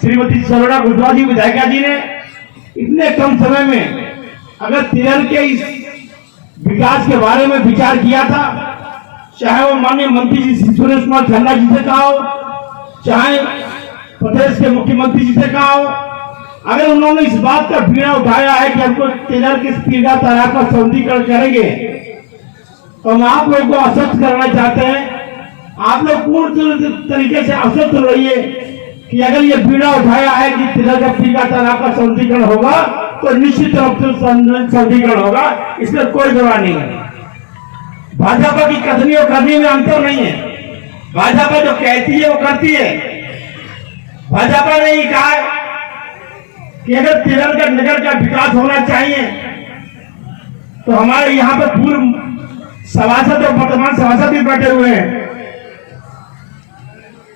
श्रीमती सरोड़ा गुजवा जी विधायिका जी ने इतने कम समय में अगर तिरल के इस विकास के बारे में विचार किया था, चाहे वो माननीय मंत्री जी सुरेश कुमार खन्ना जी से कहा हो, चाहे प्रदेश के मुख्यमंत्री जी से कहा हो, अगर उन्होंने इस बात का बीड़ा उठाया है कि हमको तिरल के पीड़ा तैयार का सौंदर्यीकरण करेंगे, तो हम आप लोग को आश्वस्त करना चाहते हैं। आप लोग पूर्ण तरीके से आश्वस्त रहिए कि अगर ये बीड़ा उठाया है कि तिरल का पीड़ा तैयार का सौंदर्यीकरण होगा तो निश्चित रूप से सौंदर्यीकरण होगा, इसमें कोई गवाह नहीं है। भाजपा की कथनी और करनी में अंतर नहीं है। भाजपा जो कहती है वो करती है। भाजपा ने ही कहा है कि अगर तिरल का नगर का विकास होना चाहिए तो हमारे यहाँ पर पूर्व सभासद और वर्तमान सभासद भी बैठे हुए हैं।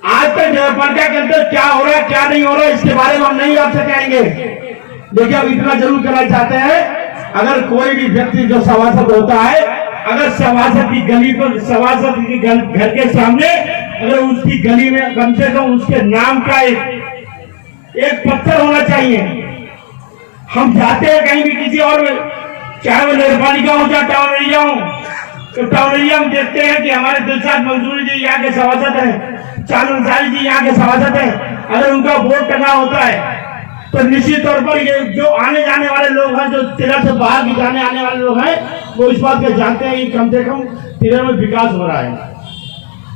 आज तक नगरपालिका के अंदर क्या हो रहा है क्या नहीं हो रहा है इसके बारे में हम नहीं आपसे कहेंगे, लेकिन अब इतना जरूर करना चाहते हैं, अगर कोई भी व्यक्ति जो सभासद होता है, अगर सभासद की गली पर सभासद की घर के सामने अगर उसकी गली में कम से कम उसके नाम का एक पत्थर होना चाहिए। हम जाते हैं कहीं भी किसी और में, चाहे वो नगरपालिका हो चाहे टाउन एरिया हो, तो टाउन एरिया में देखते हैं कि हमारे दिलशाद मंसूरी जी यहाँ के सभासद हैं, चांद अंसारी जी यहाँ के सभासद हैं। अगर उनका बोर्ड टंगा होता है तो निश्चित तौर पर ये जो आने जाने वाले लोग हैं, जो तिरल से बाहर भी जाने आने वाले लोग हैं, वो इस बात को जानते हैं कि कम से कम तिरल में विकास हो रहा है।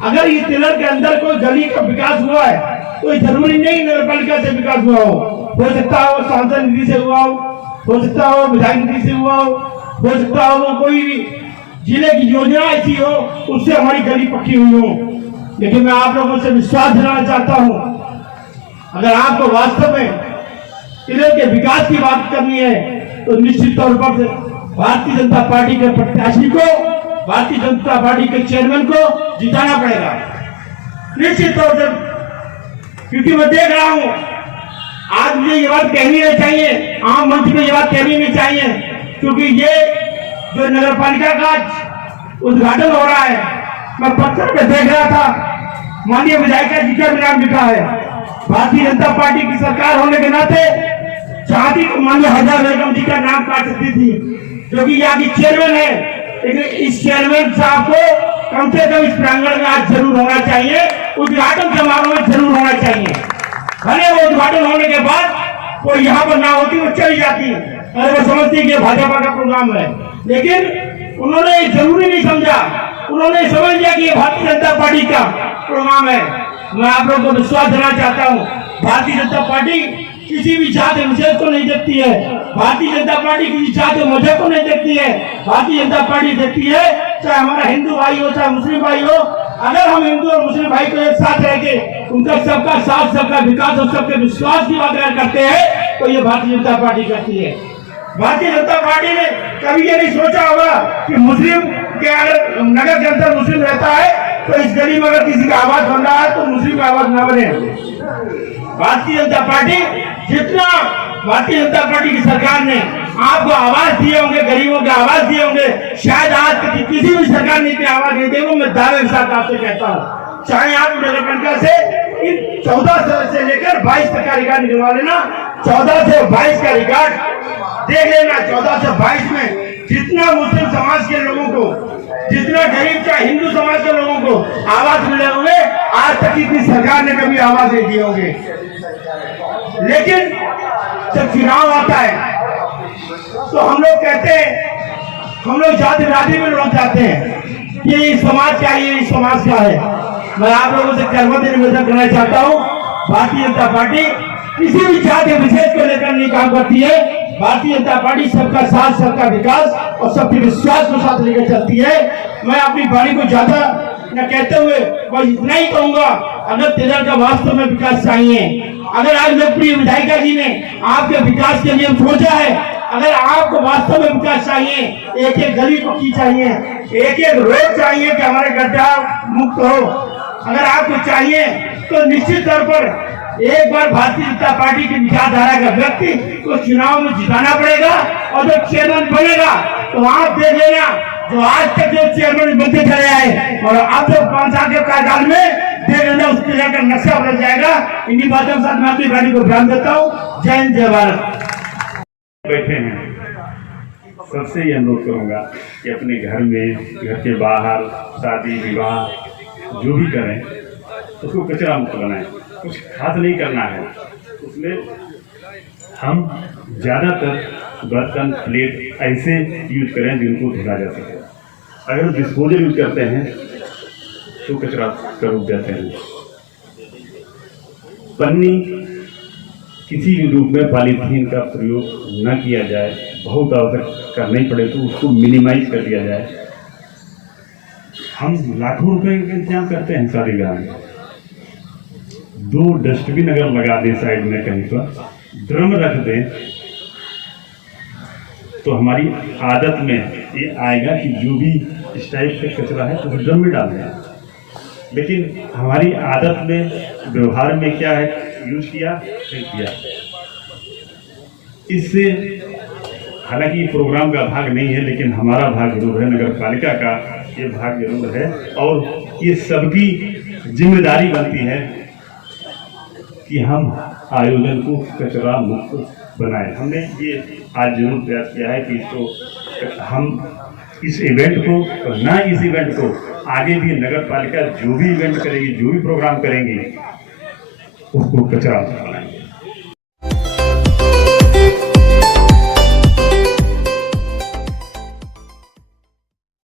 अगर ये तिरल के अंदर कोई गली का विकास हुआ है तो जरूरी नहीं नगरपालिका से विकास हुआ हो सकता हो सांसद निधि से हुआ हो सकता हो विधायक निधि से हुआ हो सकता हो कोई भी जिले की योजना ऐसी हो उससे हमारी गली पक्की हुई हो। लेकिन मैं आप लोगों से विश्वास दिलाना चाहता हूं, अगर आपको वास्तव में तिरल के विकास की बात करनी है तो निश्चित तौर पर भारतीय जनता पार्टी के प्रत्याशी को, भारतीय जनता पार्टी के चेयरमैन को जिताना पड़ेगा निश्चित तौर से। क्योंकि मैं देख रहा हूं आज मुझे ये बात कहनी नहीं चाहिए, आम मंच में ये बात कहनी नहीं चाहिए, क्योंकि ये जो नगरपालिका का उद्घाटन हो रहा है, मैं पत्थर पे देख रहा था, माननीय विधायिका जी का भी नाम लिखा है। भारतीय जनता पार्टी की सरकार होने के नाते चाहती तो माननीय हजार बेगम जी का नाम काट सकती थी, जो कि यहाँ की चेयरमैन है, लेकिन इस चेयरमैन साहब को कम से कम इस प्रांगण में आज जरूर होना चाहिए, उद्घाटन समारोह में जरूर होना चाहिए। भले वो उद्घाटन होने के बाद वो यहाँ पर ना होती, वो चली जाती, अरे वो समझती कि भाजपा का प्रोग्राम है, लेकिन उन्होंने जरूरी नहीं समझा, उन्होंने समझ लिया कि ये भारतीय जनता पार्टी का प्रोग्राम है। मैं आप लोगों को विश्वास देना चाहता हूँ, भारतीय जनता पार्टी किसी भी जाति विशेष को नहीं देखती है, भारतीय जनता पार्टी किसी जाति मजहब को नहीं देखती है। भारतीय जनता पार्टी देखती है चाहे हमारा हिंदू भाई हो चाहे मुस्लिम भाई हो, अगर हम हिंदू और मुस्लिम भाई को एक साथ रह के उनका सबका साथ सबका विकास और सबके विश्वास की बात अगर करते हैं तो ये भारतीय जनता पार्टी करती है। भारतीय जनता पार्टी ने कभी ये नहीं सोचा होगा कि मुस्लिम के अगर नगर के अंदर मुस्लिम रहता है तो इस गली में अगर किसी का आवाज बन रहा है तो मुस्लिम का आवाज ना बने। भारतीय जनता पार्टी जितना भारतीय जनता पार्टी की सरकार ने आपको आवाज दिए होंगे, गरीबों के आवाज दिए होंगे, शायद आज तक किसी भी सरकार ने इतनी आवाज नहीं दी। मैं दावे के साथ आपसे कहता हूँ, चाहे आप नगरपालिका से इन 14 से लेकर 22 तक का रिकॉर्ड निकलवा लेना, 14 से 22 का रिकॉर्ड देख लेना। 14 से 22 में जितना मुस्लिम समाज के लोगों को, जितना गरीब चाहे हिंदू समाज के लोगों को आवाज मिले होंगे, आज तक इतनी सरकार ने कभी आवाज नहीं दिए होंगे। लेकिन जब चुनाव आता है तो हम लोग कहते हैं, हम लोग जाति राधि में लौट जाते हैं कि ये समाज क्या है, ये समाज क्या है। मैं आप लोगों से कर्मठ निवेदन करना चाहता हूँ, भारतीय जनता पार्टी किसी भी जाति विशेष को लेकर नहीं काम करती है। भारतीय जनता पार्टी सबका साथ सबका विकास और सबके विश्वास को साथ लेकर चलती है। मैं अपनी वाणी को ज्यादा न कहते हुए बस इतना ही कहूंगा, अगर तिरल का वास्तव में विकास चाहिए, अगर आज लोकप्रिय विधायिका जी ने आपके विकास के लिए सोचा है, अगर आपको वास्तव में विकास चाहिए, एक एक गली पक्की चाहिए, एक एक रोड चाहिए कि हमारे गड्ढा मुक्त हो, अगर आपको चाहिए तो निश्चित तौर पर एक बार भारतीय जनता पार्टी की विचारधारा का व्यक्ति को चुनाव में जिताना पड़ेगा और जब चेयरमैन बनेगा तो आप देख लेना, जो आज तक जो चेयरमैन बनते चले आए और अब जब 5 साल के कार्यकाल में देख लेना, उसके जाकर नशा बदल जाएगा। इन्हीं बातों के साथ मैं अपनी गाड़ी को ध्यान देता हूँ। जय हिंद, जय भारत। बैठे हैं, सबसे ये अनुरोध करूंगा कि अपने घर में, घर के बाहर शादी विवाह जो भी करें उसको कचरा मुक्त बनाएं। कुछ खास नहीं करना है उसमें। हम ज़्यादातर बर्तन प्लेट ऐसे यूज करें जिनको धुला जा सके। अगर डिस्पोजल यूज करते हैं तो कचरा का रूप देते हैं। पन्नी किसी भी रूप में पॉलीथीन का प्रयोग न किया जाए, बहुत आवश्यक करना ही पड़े तो उसको मिनिमाइज कर दिया जाए। हम लाखों रुपए का इंतजाम करते हैं शादी ब्याह में, 2 डस्टबिन अगर लगा दें साइड में, कहीं पर ड्रम रख दें, तो हमारी आदत में ये आएगा कि जो भी इस टाइप का कचरा है तो ड्रम में डाल दें। लेकिन हमारी आदत में, व्यवहार में क्या है, यूज किया नहीं किया। इससे हालांकि प्रोग्राम का भाग नहीं है, लेकिन हमारा भाग जरूर है, नगर पालिका का ये भाग जरूर है। और ये सबकी जिम्मेदारी बनती है कि हम आयोजन को कचरा मुक्त बनाएं। हमने ये आज जरूर प्रयास किया है कि इसको हम इस इवेंट को, ना इस इवेंट को आगे भी नगर पालिका जो भी इवेंट करेगी, जो भी प्रोग्राम करेंगी, उसको कचरा मुक्त बनाएंगे।